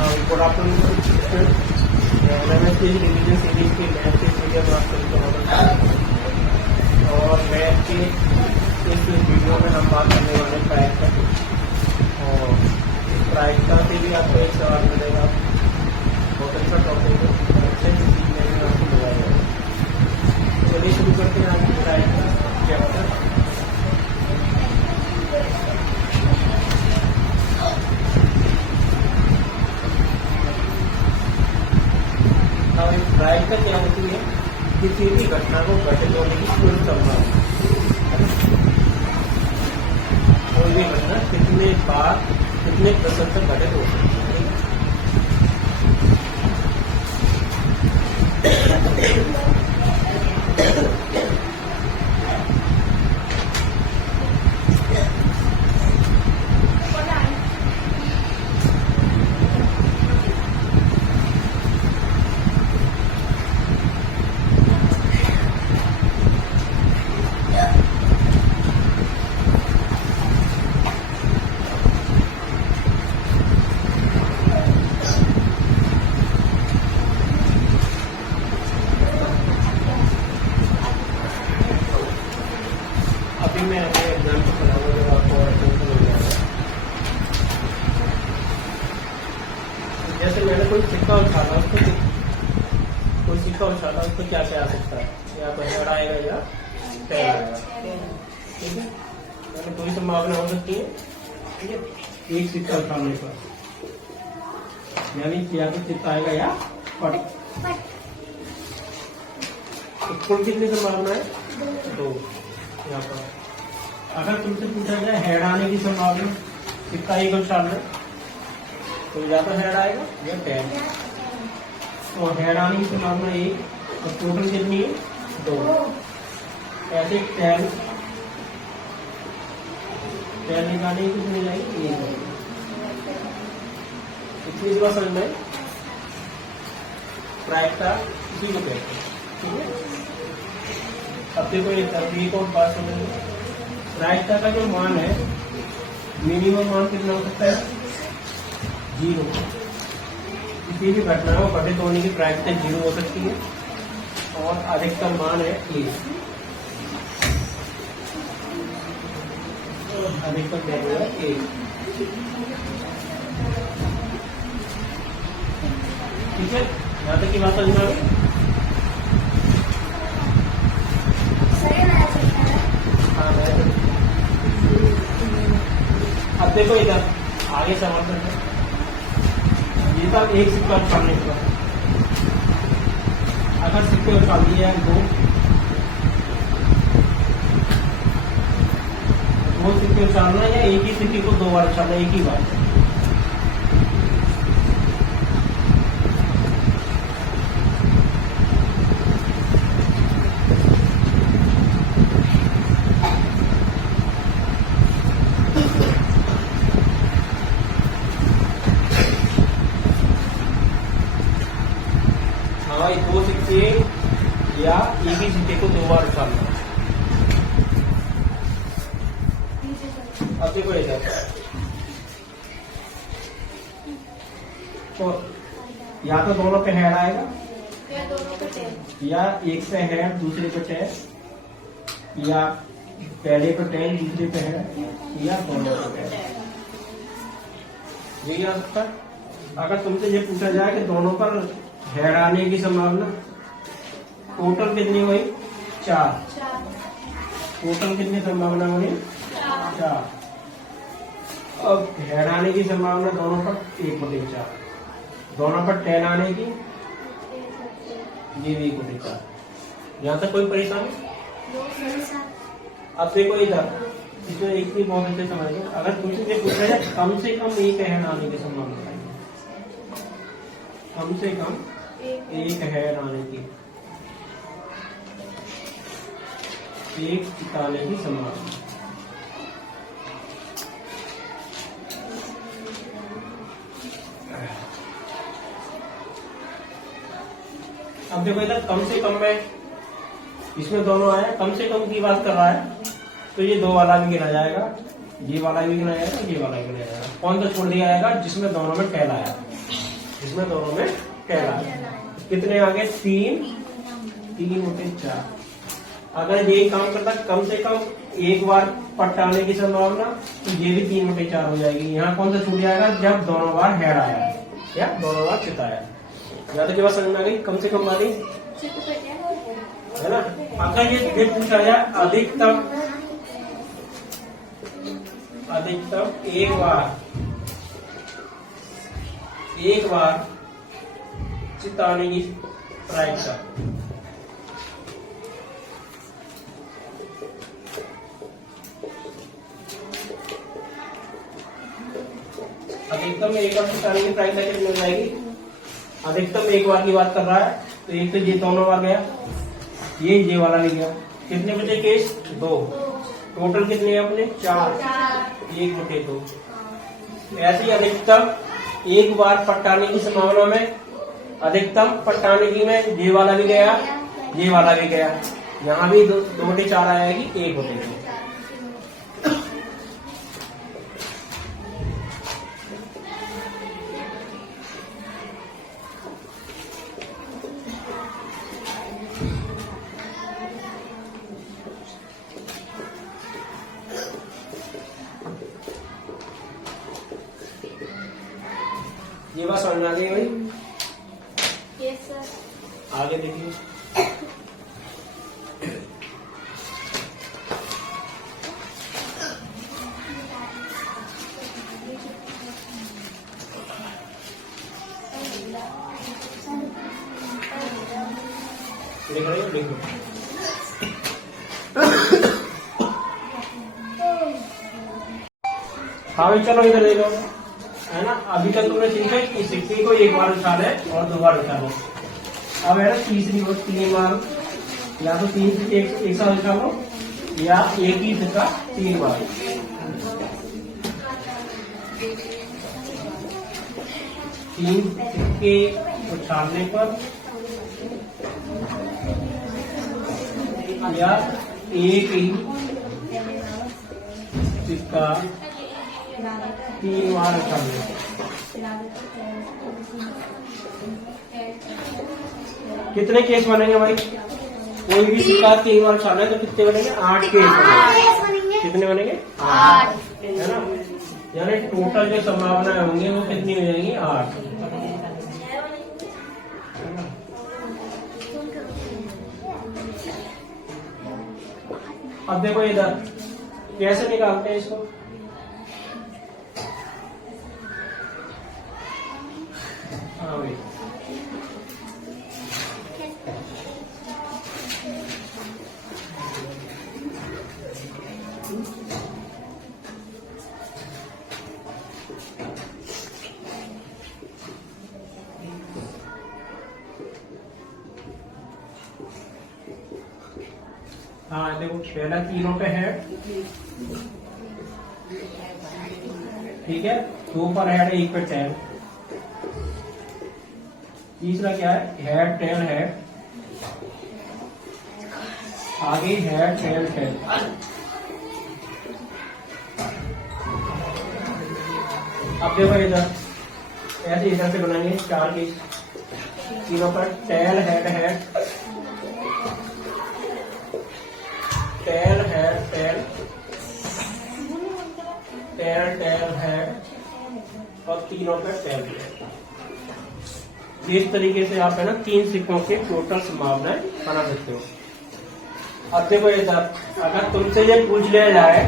Good afternoon student. Revision series की math की video में आपका स्वागत है। और मैथ के इस वीडियो में हम बात करने वाले हैं प्रायिकता की, और इस प्रायिकता से भी आपको एक सवाल मिलेगा। बहुत अच्छा टॉपिक है, अच्छे से सीखने में आपको मजा आएगा। चलिए शुरू करते हैं आज की प्रायिकता चैप्टर। प्रायिकता क्या होती है? किसी भी घटना को घटित होने की पूर्ण संभावना। कोई भी घटना कितने बार कितने प्रतिशत तक घटित हो सकती है। अभी मैं अपने एग्जाम्पल बनाऊंगा जो आपको और अच्छे से मिल जाएगा। जैसे मैंने कोई सिक्का उछाला, उसको कोई सिक्का उछाला, उसको क्या क्या आ सकता है? या तो हेड आएगा या टेल आएगा। ठीक है, मैंने कोई संभावना हो सकती है। ठीक है, एक सिक्का उछालने पर यानी या तो चित्त आएगा या पट। तो कुल कितनी संभावना है? दो। यहाँ पर अगर तुमसे पूछा जाए हेड आने की संभावना, सिक्का एक उछालना, तो या तो हेड आएगा या टेल। तो हेड आने की संभावना एक, और टोटल कितनी है? दो। ऐसे टेल निकालने की कितनी जाएगी? एक। इतनी बात समझ में प्रायिकता इसी को कहते हैं। ठीक है, अब देखो एक और बात समझेंगे। प्रायिकता का जो मान है, मिनिमम मान कितना हो सकता है? 0। किसी भी घटना को घटित होने की प्रायिकता 0 हो सकती है, और अधिकतम मान है 1। अधिकतम वैल्यू है 1। ठीक है, यहाँ तक की बात समझ में आ गई? अब देखो इधर आगे सवाल करते हैं। ये था एक सिक्का उछालने का। अगर सिक्के उछाल दिए हैं दो सिक्के उछालना, या एक ही सिक्के को 2 बार उछालना, एक ही बार? दो सिक्के या एक ही सिक्के को 2 बार उछालना। अब देखो इधर, तो या तो दोनों पे हेड आएगा, या एक पे हेड दूसरे पे टेल, या पहले पे टेल दूसरे पे हेड, या दोनों पे टेल। यही आ सकता है। अगर तुमसे ये पूछा जाए कि दोनों पर हेड आने की संभावना, टोटल कितनी हुई? 4। टोटल कितनी संभावना हुई? 4। अब हेड आने की संभावना दोनों पर 1/4, दोनों पर टेल आने की ये भी 1/4। यहाँ तक कोई परेशानी? अब देखो इधर, इसमें एक भी बहुत अच्छे समझ लो। अगर तुमसे ये पूछा जाए कम से कम एक हेड आने की संभावना, कम से कम एक हेड आने की, एक चिताने की संभावना। अब देखो इधर कम से कम में, इसमें दोनों आए, कम से कम की बात कर रहा है, तो ये 2 वाला भी गिना जाएगा, ये वाला भी गिना जाएगा, ये वाला भी गिना जाएगा। कौन सा छोड़ दिया जाएगा? जिसमें दोनों में टेल आया। इसमें दोनों में 10 आ गए। कितने आ गए? 3 बटे 4। अगर ये काम करता कम से कम एक बार पट्टाने की संभावना, तो ये भी 3 बटे 4 हो जाएगी। यहाँ कौन सा छूट जाएगा? जब दोनों बार हेड आया या दोनों बार चिताया। या तो बात समझ में आ गई? कम से कम वाली है ना। अगर ये पूछा जाए अधिकतम एक बार चिताने की प्रायिकता, अधिकतम एक बार चिताने की प्रायिकता कितनी हो जाएगी? अधिकतम एक बार की बात कर रहा है, तो एक तो ये दोनों बार गया, ये वाला भी गया। कितने बचे केस? 2। टोटल कितने हैं अपने? 4। 1 बटे 2। ऐसे ही अधिकतम एक बार पट्टाने की संभावना में, अधिकतम पट्टाने की में ये वाला भी गया, ये वाला भी गया। यहाँ भी 2 बटे 4 आएगी, 1 बटे 2। ये बात समझ आ गई भाई? Yes sir. आगे देखिए। देख रहे हो? देखो हाँ भाई, चलो इधर देखो, है ना। अभी तक तुमने सीखा कि सिक्के को एक बार उछाले और 2 बार उछालो। अब है ना तीसरी बार 3 बार, या तो 3 से एक साथ उछालो, या एक ही सिक्का 3 बार। तीन सिक्के उछालने पर या एक ही सिक्का 3 बार उछालने। कितने केस बनेंगे भाई? कोई भी सिक्का 3 बार उछालना है तो कितने बनेंगे? 8 केस बनेंगे। कितने बनेंगे? 8, है ना। यानी टोटल जो संभावनाएं होंगी वो कितनी हो जाएंगी? 8। अब देखो इधर कैसे निकालते हैं इसको। हाँ भाई, हाँ देखो, पहला तीनों पे है, ठीक है। 2 पर हेड, 1 पे टेल। तीसरा क्या है? हेड टेल हेड, आगे हेड टेल टेल। अब देखो इधर ऐसे इधर से बनाएंगे 4 केस। तीनों पर tail head head, tail head tail, tail tail head, और तीनों पे टेल हेड। इस तरीके से आप है ना 3 सिक्कों के टोटल संभावनाएं बना सकते हो। अब देखो इधर, अगर तुमसे ये पूछ लिया जाए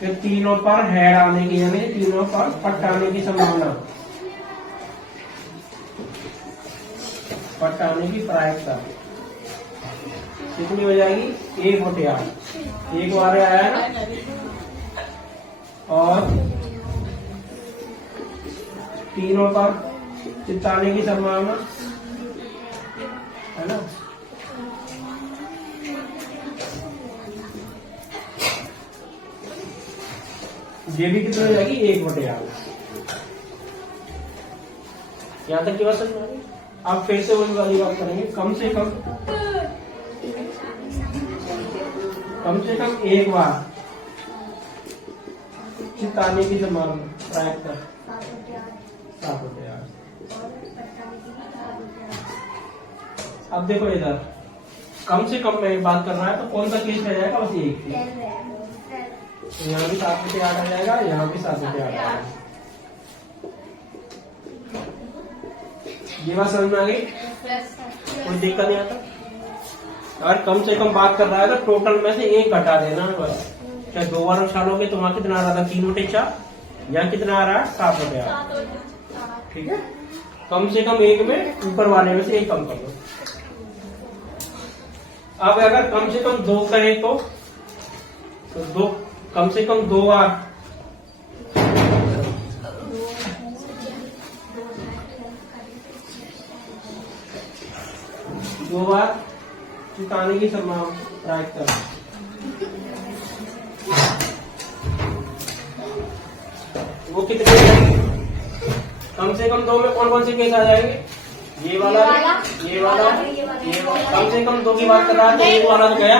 कि तीनों पर हेड आने की, यानी तीनों पर पट्टाने की संभावना, पट्टाने की प्रायिकता कितनी हो जाएगी? 1 बटे 8। एक बार आया ना, और तीनों पर चिताने की संभावना, है ना। ये भी कितनी हो जाएगी? 1 बटे 8। यहाँ तक की बात समझ में आ गई? आप फिर से वही वाली बात करेंगे। कम से कम एक बार चिताने की संभावना प्रायिकता 7 बटे 8। अब देखो इधर कम से कम में बात कर रहा है तो कौन सा केस रह जाएगा, बस एक ही। तो यहाँ भी 7 बटे 8 आ जाएगा, यहाँ भी 7 बटे 8 आ जाएगा। ये बात समझ में आ गई, कोई दिक्कत नहीं आता। अगर कम से कम बात कर रहा है तो टोटल में से एक घटा देना है बस। चाहे 2 बार उछालोगे तो वहां कितना आ रहा था, 3 बटे 4, यहाँ कितना आ रहा है 7 बटे 8। ठीक है, कम से कम एक में ऊपर वाले में से एक कम कर दो। अब अगर कम से कम 2 करें तो 2 कम से कम 2 बार चुकाने की प्रायिकता। वो कितने जाएंगे? कम से कम 2 में कौन कौन से केस आ जाएंगे? ये वाला, ये वाला, ये वाला। कम से कम 2 की बात कर रहा है तो एक वाला तो गया,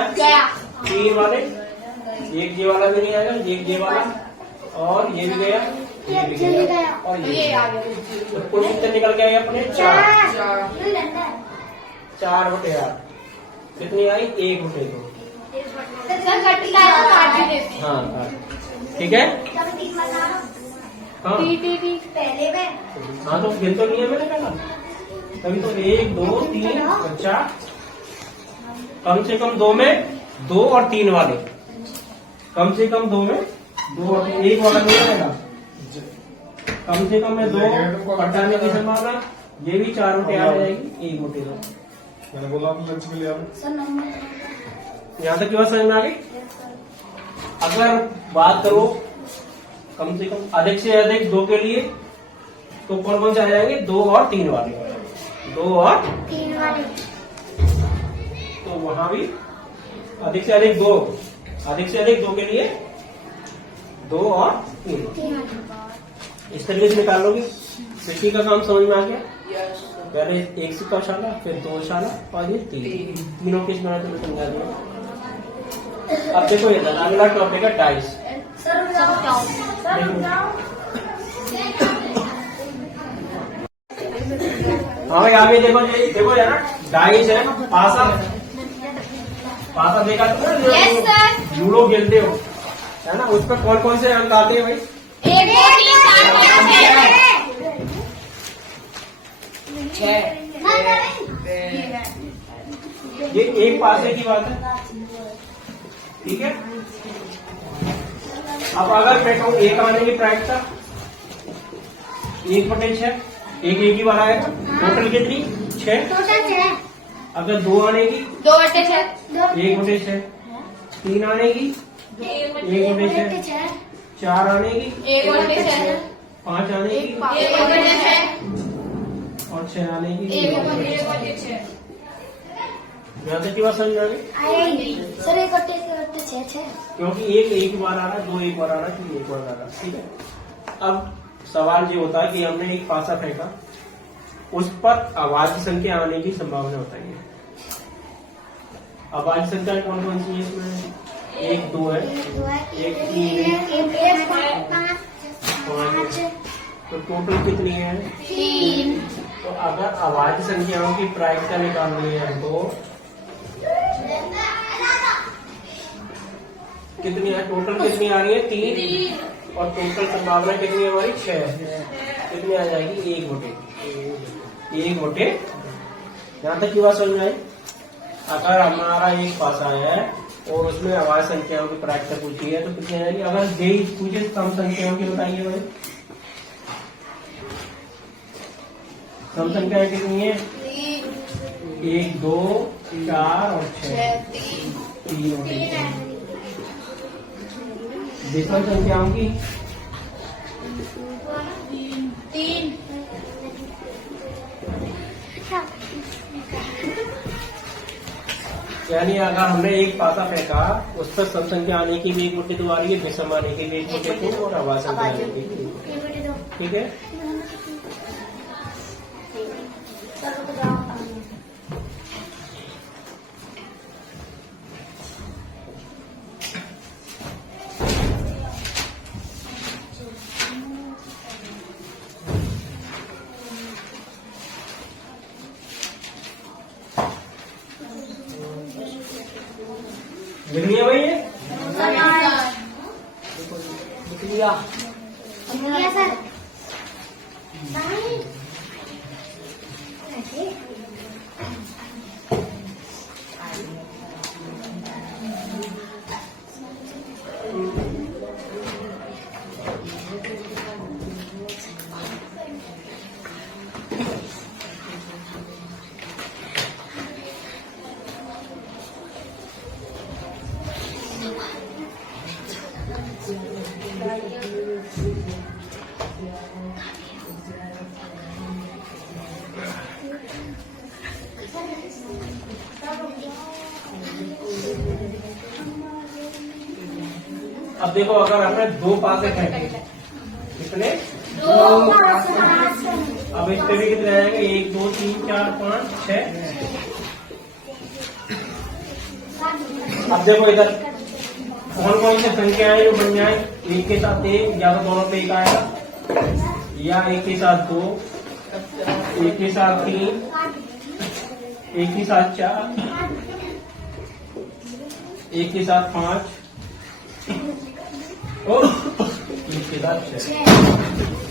3 वाले, एक ये वाला भी नहीं आएगा, ये वाला, और ये भी गया, ये भी गया, और ये तो कुल कितने निकल के आए अपने? 4 बटे 8। कितनी आई? 1 बटे 2। हाँ, ठीक है। हाँ हाँ, तो गिन तो नहीं है मैंने पहला, तभी तो 1 2 3 4। कम से कम 2 में 2 और 3 वाले, कम से कम 2 में 2 और 3, एक वाला नहीं आएगा। कम से कम में 2 घटाने की संभावना, ये भी 4 बटे 8 आ जाएगी, 1 बटे 2। मैंने बोला आपने लंच में ले आओ। यहाँ तक की बात समझ में आ गई। अगर बात करो कम से कम अधिक से अधिक 2 के लिए तो कौन कौन से आ जाएंगे? 2 और 3 वाले, 2 और 3 वाले। तो वहां भी अधिक से अधिक 2, अधिक से अधिक 2 के लिए 2 और 3। इस तरीके से निकाल लोगे। पेटी का काम समझ में आ गया। पहले 1 का उछाला, फिर 2 उछाला, और ये 3, तीनों केस मैंने तुम्हें समझा दिया। अब देखो ये अगला टॉपिक है डाइस। हाँ भाई, आगे देखो, देखो यार, डाइस है, पासा देखा तो लूडो खेलते हो है ना, उस पर कौन कौन से अंक आते हैं भाई? 1 ये एक पासे की बात है, ठीक है। अब अगर मैं कहूँ 1 आने की प्रायिकता 1 बटे 6, एक ही बार आएगा। टोटल कितनी? 6। अगर 2 आने की 2 बटे 6, 1 बटे 6। 3 आने की 1 बटे 6। 4 आने की 1 बटे 6। 5 आने की 1 बटे 6। और 6 आने की 1 बटे 6। यहाँ तक की बात समझ में आ गई। सर 1 बटे 6। क्योंकि एक बार आ रहा है, 2 एक बार आ रहा है, 3 एक बार आ रहा है, ठीक है। अब सवाल ये होता है कि हमने एक पासा फेंका, उस पर अभाज्य संख्या आने की संभावना बताइए। अभाज्य संख्या कौन कौन सी है इसमें? 1 2 है, 1 3 है, 5 है। तो टोटल कितनी है? 3। तो अगर अभाज्य संख्याओं की प्रायिकता निकालनी है तो कितनी है? टोटल कितनी आ रही है? 3, और टोटल संभावना कितनी है हमारी? 6। कितनी आ जाएगी? 1 बटे। यहाँ तक की बात समझ में आई। अगर हमारा एक पासा है और उसमें अभाज्य संख्याओं की प्रायिकता पूछी है तो कितनी आ जाएगी? अगर यही पूछे कम संख्याओं की बताइए भाई। कम संख्याएं कितनी है? 1 2 4 और 6, 3। विषम संख्याओं की 3। यानी अगर हमने एक पासा फेंका, उस पर सम संख्या आने की भी 1 बटे 2 आ रही है, विषम आने की भी 1 बटे 2 और अभाज्य संख्या आने की भी 1 बटे 2। ठीक है। लिख लिया भाई ये? लिख लिया। सर अब देखो, अगर आपने 2 पासे फेंके, कितने? 2। अब इस पे भी कितने आएंगे? 1 2 3 4 5 6। अब देखो इधर कौन कौन से संख्या है जो बन जाए? एक के साथ 1, या तो दोनों पे 1 आएगा, या एक के साथ 2, एक के साथ 3, एक के साथ 4, एक के साथ 5 और एक के साथ 6।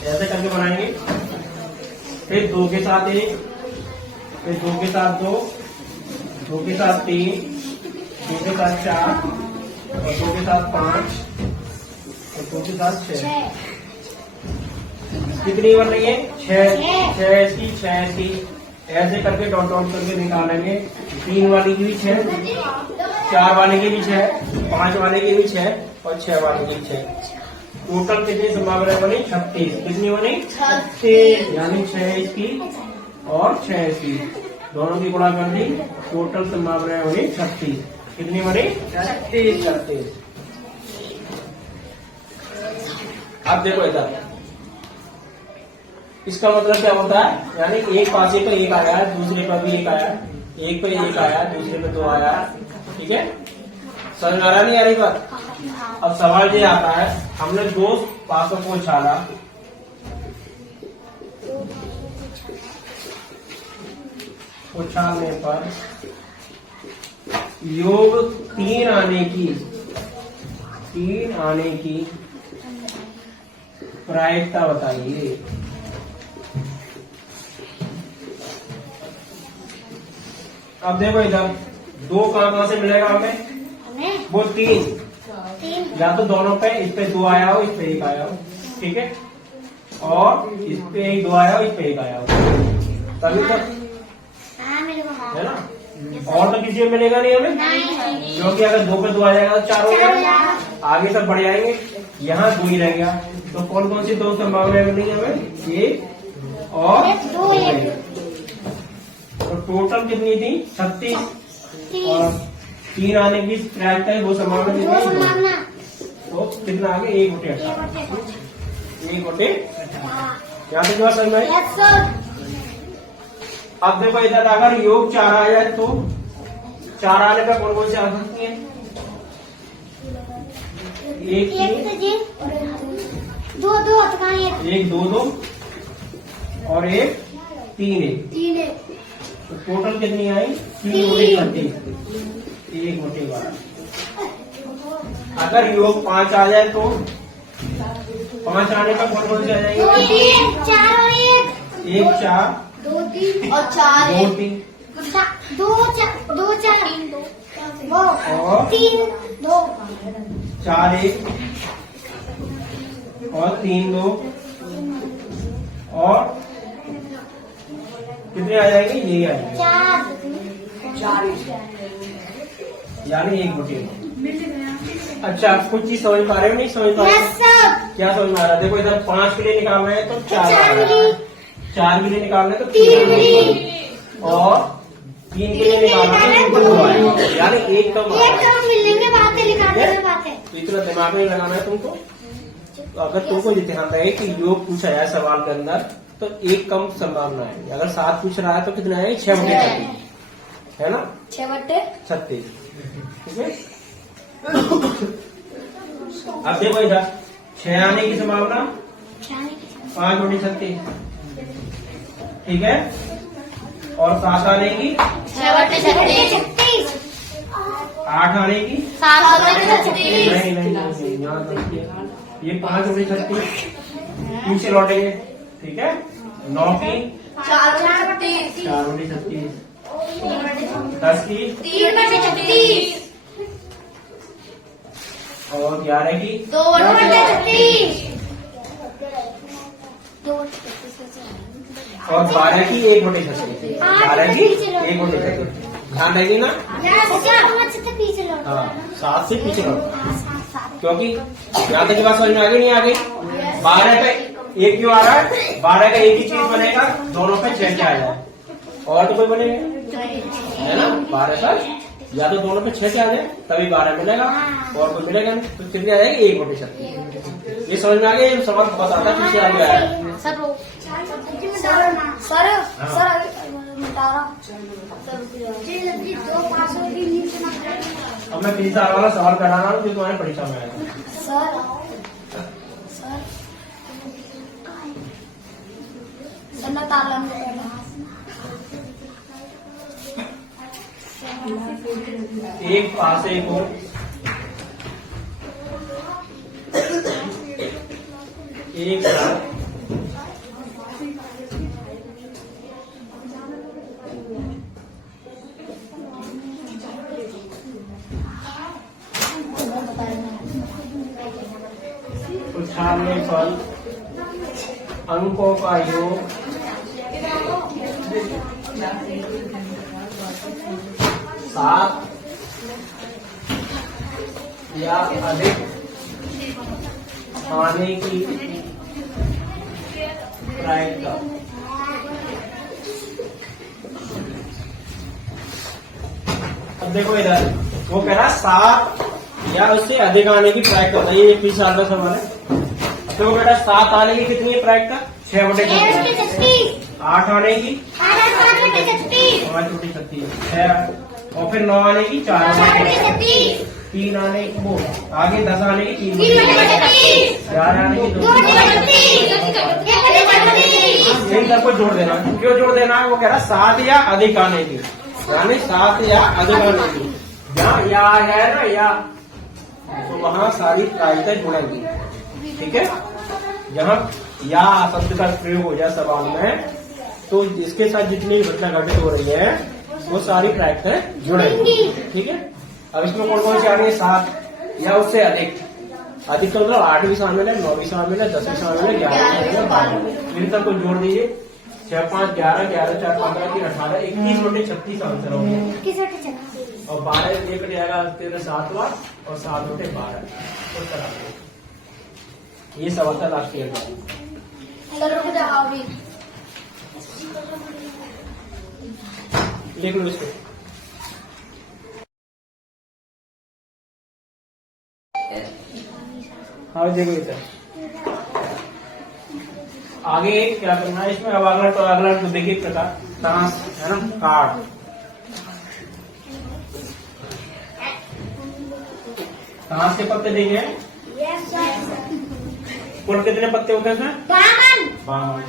ऐसे करके बनाएंगे। फिर 2 के साथ 1, फिर 2 के साथ 2, 2 के साथ 3, 2 के साथ 4 और 2 के साथ 5 और 2 के साथ 6। कितनी बन रही है? 6। 6 ऐसी 6 ऐसी ऐसे करके डॉट डॉट करके निकालेंगे। 3 वाले की भी 6, 4 वाले की भी 6, 5 वाले की भी 6 और 6 वाले की 6। टोटल कितनी संभावनाएं बनी? 36। कितनी बनी? 36। यानी 6 इसकी और 6 इसकी दोनों की गुणा कर दी। टोटल संभावनाएं बनी 36। कितनी बनी? 36। अब देखो इधर, इसका मतलब क्या होता है? यानी एक पासे पे 1 आया, दूसरे पर भी 1 आया, एक पे 1 आया, दूसरे पे 2 आया। ठीक है, समझ आ रहा नहीं आ रही बात? अब सवाल ये आता है, हमने 2 पासों को उछाला, उछालने पर योग 3 आने की प्रायिकता बताइए। अब देखो इधर 2 कहां से मिलेगा हमें? वो 3। या तो दोनों पे, इस पे 2 आया हो, इस पे 1 आया हो। ठीक है, और इस पे 1 2 आया हो, इस पे 1 आया हो, तभी तो है ना। और तो किसी में मिलेगा नहीं हमें, क्योंकि अगर 2 पे 2 आ जाएगा तो 4 हो जाएगा। आगे सब बढ़ जाएंगे, यहाँ 2 ही रहेगा। तो कौन कौन सी 2 संभावनाएं मिलेंगी हमें? 1 और 2। तो टोटल कितनी थी? 36। और 3 आने की प्रायिकता है, वो संभावना कितनी? तो कितना आगे? 1/18। 1/18। यहाँ से जो समझ में। अब देखो इधर अगर योग 4 आ जाए तो 4 आने पर कौन कौन से आ सकती है? 1 2 2 और 1 3 तो टोटल कितनी आई? 3/32। 1/12। अगर योग 5 आ जाए तो 5 आने पर कौन कौन से आ जाएंगे? 1 4 2 3 और 4 2 3 2 4 3 2 और 3 2 4 1 और 3 2 और कितने आ जाएंगे? ये आ जाएंगे 4। यानी 1/12। अच्छा, आप कुछ चीज समझ पा रहे हो? नहीं समझ पा रहे? क्या समझ में आ रहा है? देखो इधर 5 के लिए निकालना है तो 4 4 के लिए निकालना है तो 3 और 3 के लिए निकालना है तो 2 आएगा। यानी 1 कम मिलेंगे। बातें लिखाते तो इतना दिमाग में लगाना है तुमको। तो अगर तुमको ये ध्यान रहे कि योग पूछा जाए सवाल के अंदर तो 1 कम संभावना है। अगर 7 पूछ रहा है तो कितना है? 6/36 है ना? 6/36। ठीक है। अब देखो इधर 6 आने की संभावना 5/36। ठीक है, और 7 आने की 6/36। 8 आने की नहीं नहीं नहीं, यहाँ देखिए ये 5 बटे 36 पीछे लौटेंगे, ठीक है। 9 की 4 बटे 36, 10 की 3 बटे 36 और 11 की 2 बटे 36 और 12 की 1 बटे 36, 12 की 1 बटे 36, ध्यान रहेगी ना। पीछे लौट हाँ 7 से पीछे लौटो, क्योंकि यहाँ तक की बात समझ में आ गई नहीं आ गई। 12 पे 1 क्यों आ रहा है, 12 का एक ही चीज बनेगा, दोनों पे 6 आ जाए, और तो कोई बनेगा है ना। 12 का या तो दोनों पे 6 आ जाए तभी 12 मिलेगा, और कोई मिलेगा नहीं, तो कितनी आ जाएगी 1 बटे 36। ये समझ में आ गया, ये सवाल बताता है पीछे आगे आया है। सर हाँ। दो पास अब मैं 30 साल वाला सवाल करा रहा हूँ जो तुम्हारे परीक्षा में आएगा। एक पासे को एक साथ उछालने पर अंकों का योग 7 या अधिक आने की प्रायिकता। अब देखो इधर वो कह रहा 7 या उससे अधिक आने की प्रायिकता होता है, ये 20 साल का सवाल है। तो बेटा 7 आने की कितनी है प्रायिकता, 6 बटे 36, 8 आने की 5 बटे 36, 6, और फिर 9 आने की 4 बटे 36, 3 आने की वो आगे 10 आने की 3 बटे 36, 11 आने की 2 इन सबको जोड़ देना। क्यों जोड़ देना है, वो कह रहा 7 या अधिक आने की, यानी 7 या अधिक आने की। जहाँ या है ना या, तो वहाँ सारी प्रायिकताएं जुड़ेंगी, ठीक है। जहाँ या शब्द का प्रयोग हो जाए सवाल में, तो इसके साथ जितनी घटना घटित हो रही है वो सारी प्रायिकताएं जुड़ेंगी, ठीक है। अब इसमें कौन कौन से आ रही है, 7 या उससे अधिक, अधिक का मतलब 8 भी शामिल है, 9 भी शामिल है, 10 भी शामिल है, 11 भी शामिल है, 12। इन सबको जोड़ दीजिए, 6, 5, 11, 11, 4, 15, 3, 18, 21 बटे 36 आंसर हो गया। और 12 ये कट जाएगा 13 7वां और 7 बटे 12। ये सवाल था लास्ट ईयर का। लिख लो इसको। हाँ देखो इधर आगे क्या करना है इसमें। अब अगला तो देखिए प्रकार ताश है ना, कार्ड। ताश के पत्ते देंगे, कुल कितने पत्ते होते हैं इसमें, 52।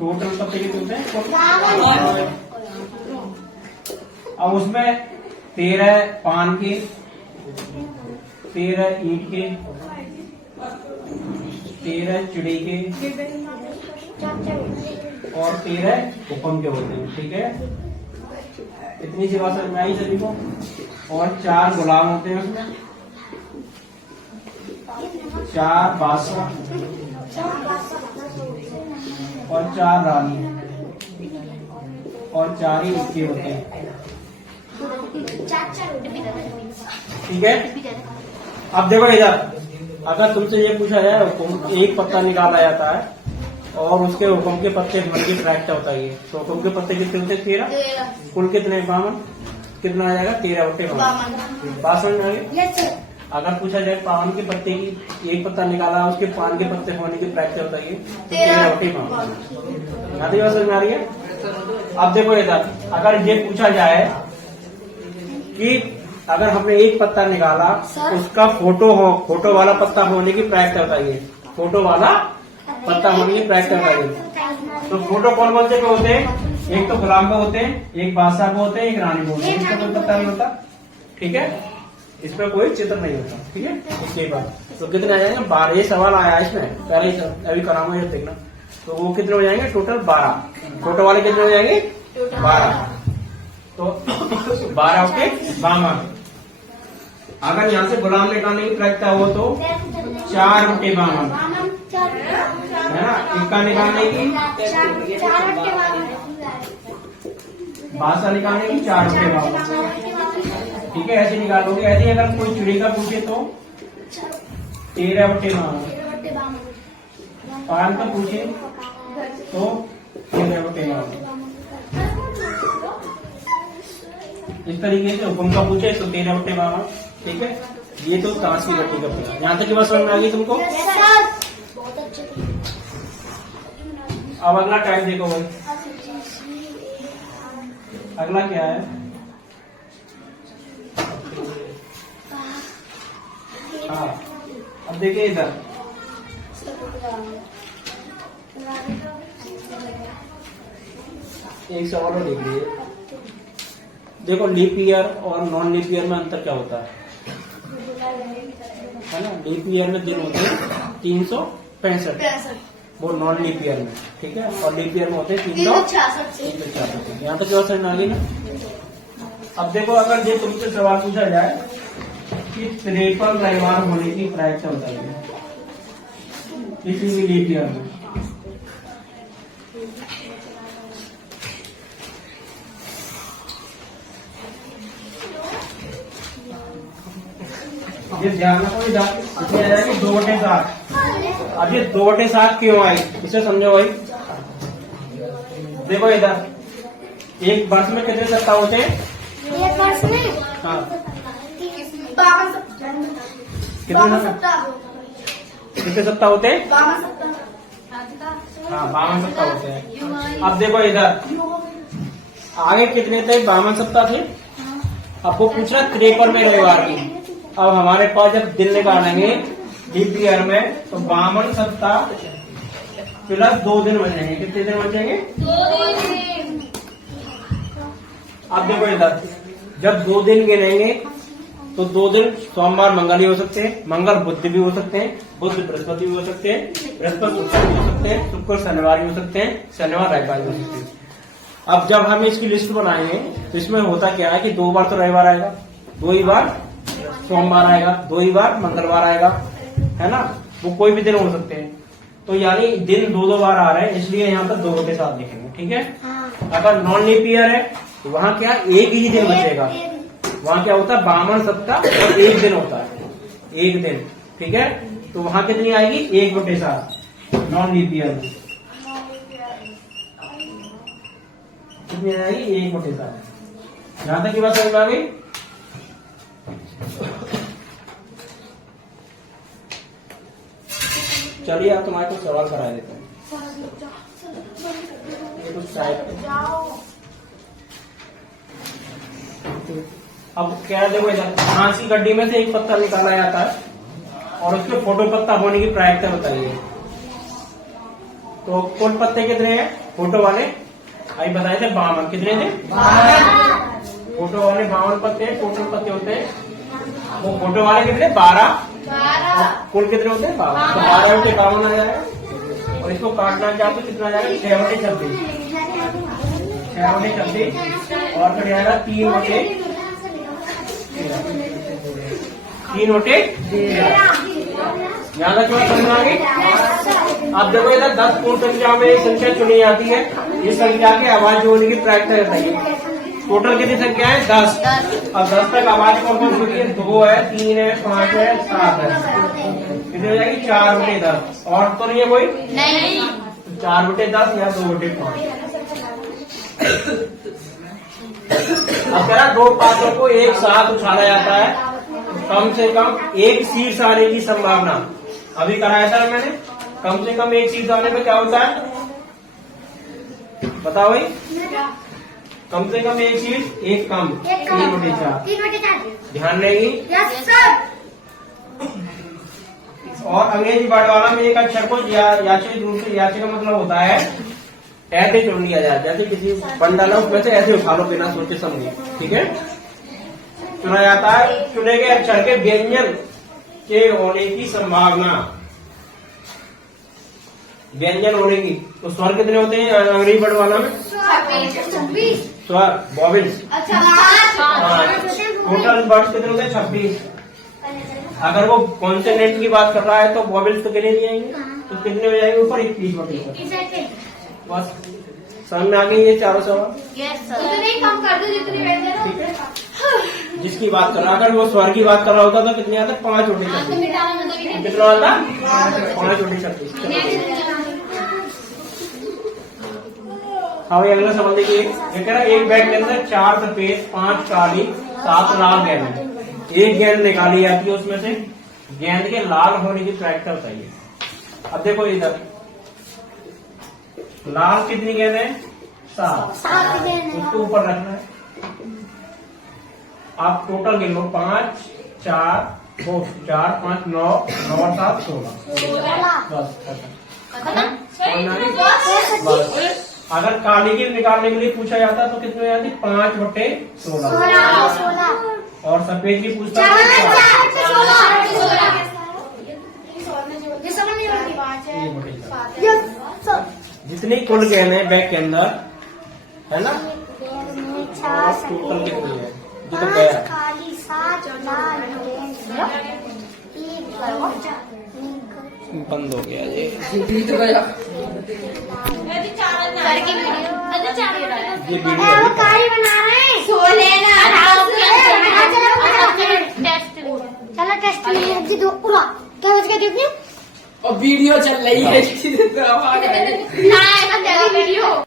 टोटल पत्ते कितने होते हैं, अब उसमें 13 पान के, 13 ईंट के, 13 चिड़ी के और 13 हुक्म के होते हैं, ठीक है। इतनी सी बात समझ में आई सभी को। और 4 गुलाम होते हैं उसमें, 4 बादशाह और 4 रानी और 4 ही इक्के होते हैं, ठीक है। अब देखो इधर, अगर तुमसे ये पूछा जाए हुक्म एक पत्ता निकाला जाता है और उसके हुक्म के पत्ते भर की प्रायिकता होता है, तो हुक्म के पत्ते कितने होते हैं, 13। कुल कितने, 52। कितना आ जाएगा, 13 बटे 52। बात समझ में आ गई। अगर पूछा जाए पान के पत्ते की एक पत्ता निकाला, उसके पान के पत्ते होने की प्रायिकता होता है 13 बटे 52। आधी बात समझ में आ रही है। अब देखो इधर, अगर ये पूछा जाए कि अगर हमने एक पत्ता निकाला उसका फोटो हो, फोटो वाला पत्ता होने की प्रायिकता बताइए, फोटो वाला पत्ता होने की प्रायिकता बताइए। तो फोटो कौन कौन से पे होते हैं, एक तो गुलाम पे होते हैं, एक बादशाह पे होते हैं, एक रानी पे होते हैं, इसका कोई पत्ता नहीं होता, ठीक है, इस पर कोई चित्र नहीं होता। ठीक है, इसके बाद तो कितने आ जाएंगे 12। ये सवाल आया इसमें पहले ही अभी कराऊंगा, ये देखना। तो वो कितने हो जाएंगे टोटल 12। टोटल वाले कितने हो जाएंगे 12। तो 12 होके 52। अगर यहाँ से गुलाम निकालने की प्रक्रिया हो तो 4 बटे 52 है ना। इक्का निकालने की 52 निकालने की 4 बटे 52। ठीक है, ऐसे निकालोगे। ऐसे अगर कोई चिड़ी का पूछे तो 13 बटे 52। पान का पूछे तो 13 बटे 52। इस तरीके से हुक्म का पूछे तो 13 बटे 52। ठीक है, ये तो ताश की गड्डी का पूछा। यहाँ तक की बात समझ में आ गई तुमको। अब अगला टाइम देखो भाई, अगला क्या है। हाँ, अब देखिए इधर एक सवाल और देख लीजिए। देखो लीप ईयर और नॉन लीप ईयर में अंतर क्या होता है ना। लीप ईयर में दिन होते हैं 365, वो नॉन लीप ईयर में। ठीक है, और लीप ईयर में होते हैं 366। यहाँ तक जो समझ आ गई ना। अब देखो, अगर ये तुमसे सवाल पूछा जाए कि 53 रविवार होने की प्रायिकता बताइए किसी भी लीप ईयर में। ये ध्यान रखो, इसमें आ जाएगी 2 बटे 7। अब ये 2 बटे 7 क्यों आई, इसे समझो भाई। देखो इधर एक वर्ष में कितने सप्ताह होते हैं? एक वर्ष में हाँ, 52 कितने सप्ताह होते हैं? 52 सप्ताह। हाँ, 52 सप्ताह होते हैं। अब देखो इधर आगे कितने थे? 52 सप्ताह थे। आपको पूछना 53 में रविवार की। अब हमारे पास जब दिन निकालेंगे लीप ईयर में तो 52 सप्ताह प्लस 2 दिन बचेंगे। कितने दिन बचेंगे? 2 दिन। अब देखो इधर जब 2 दिन गिनेंगे तो 2 दिन सोमवार मंगल ही हो सकते हैं, मंगल बुध भी हो सकते हैं, बुध बृहस्पति भी हो सकते हैं, बृहस्पति शुक्र भी हो सकते हैं, शुक्र शनिवार भी हो सकते हैं, शनिवार रविवार भी हो सकते हैं। अब जब हम इसकी लिस्ट बनाएंगे तो इसमें होता क्या है कि 2 बार तो रविवार आएगा, 2 ही बार सोमवार आएगा, 2 ही बार मंगलवार आएगा, है ना। वो कोई भी दिन हो सकते हैं। तो यानी दिन 2 बार आ रहे हैं, इसलिए यहाँ पर 2 बटे 7 लिखेंगे। ठीक है। अगर नॉन लीप ईयर है तो वहाँ क्या एक ही दिन बचेगा। वहाँ क्या होता है 52 सप्ताह और 1 दिन होता है, 1 दिन। ठीक है, तो वहाँ कितनी आएगी 1 बटे 7 नॉन लीप ईयर में। कितनी आएगी 1 बटे 7। यहाँ तक की बात समझ में आ गई। चलिए आप तुम्हारे को सवाल करा देते हैं। ये कुछ साइड पे। अब क्या देखो इधर घास की गड्डी में से एक पत्ता निकाला जाता है और उसके फोटो पत्ता होने की प्रायिकता बताइए। तो कुल पत्ते कितने हैं फोटो वाले? अभी बताए थे 52। कितने थे? 52। फोटो वाले 52 पत्ते हैं, टोटल पत्ते होते हैं। वो फोटो वाले कितने? 12। कुल कितने होते हैं? 52। तो 12 बटे 52 आ जाएगा। और इसको काटना चाहे तो कितना आ जाएगा? 6 बटे 26। 6 बटे 26 और फिर आएगा 3 बटे 13। यहाँ तक बात समझ में आ गई। अब देखो इधर 10 पूर्ण संख्या में एक संख्या चुनी जाती है। इस संख्या के आवाज होने की प्रायिकता बताइए। टोटल कितनी संख्या है? 10। अब 10 तक आवाज कौन कौन सी है? 2 है, 3 है, 5 है, 7 है। कितनी हो जाएगी? 4 बटे 10। और तो नहीं है कोई? नहीं। 4 बटे 10 या 2 बटे 5। अब कह रहा 2 पात्रों को एक साथ उछाला जाता है, कम से कम एक शीर्ष आने की संभावना। अभी कराया था मैंने, कम से कम एक शीर्ष आने में क्या होता है बताओ भाई? कम से कम एक शीर्ष, एक कम, 3 बटे 4। ध्यान रहेगी। और अंग्रेजी बाटवाला में एक अक्षर को याचित रूप से, याचित का मतलब होता है ऐसे चुन लिया जाए, जैसे किसी बंडल है उसमें से ऐसे उठा लो बिना सोचे समझे। ठीक है, चुना जाता है। चुने गए अक्षर के व्यंजन के होने की संभावना, व्यंजन होने की। तो स्वर कितने होते हैं अंग्रेजी वर्ड वाला में? 26। स्वर वॉवेल्स। अच्छा टोटल वर्ड्स कितने होते हैं? 26। अगर वो कॉन्सोनेंट की बात कर रहा है तो वॉवेल्स तो कितने नहीं आएंगे, तो कितने हो जाएंगे ऊपर? 21। बस समझ में आ गई ये चारों सवाल? उतने ही कम कर दो जितनी रहते हैं ठीक है। जिसकी बात कर रहा, अगर वो स्वर की बात कर रहा होता तो कितने आते? 5 छोटे शब्द। कितना आता? 5 छोटे शब्द। हाँ भाई, अगला सवाल देखिए। ये कह रहा है एक बैग के अंदर 4 सफेद, 5 काली, 7 लाल गेंद है। एक गेंद निकाली जाती है उसमें से, गेंद के लाल होने की ट्रैक्टर बताइए। अब देखो इधर लाल कितनी गेंद है? 7। उसको ऊपर रखना है। आप टोटल गिन लो, 5 4 5 9 9 7 16। बस बस। अगर काली गेंद निकालने के लिए पूछा जाता तो कितने हो जाती? 5/16। और सफेद की पूछता जितनी कुल गेंद है बैग के अंदर, है ना? और टोटल कितनी है? जो तो कह रहा बंद हो गया ये। ये वीडियो चलो टेस्ट दो पूरा क्या बच गया? और वीडियो चल रही है।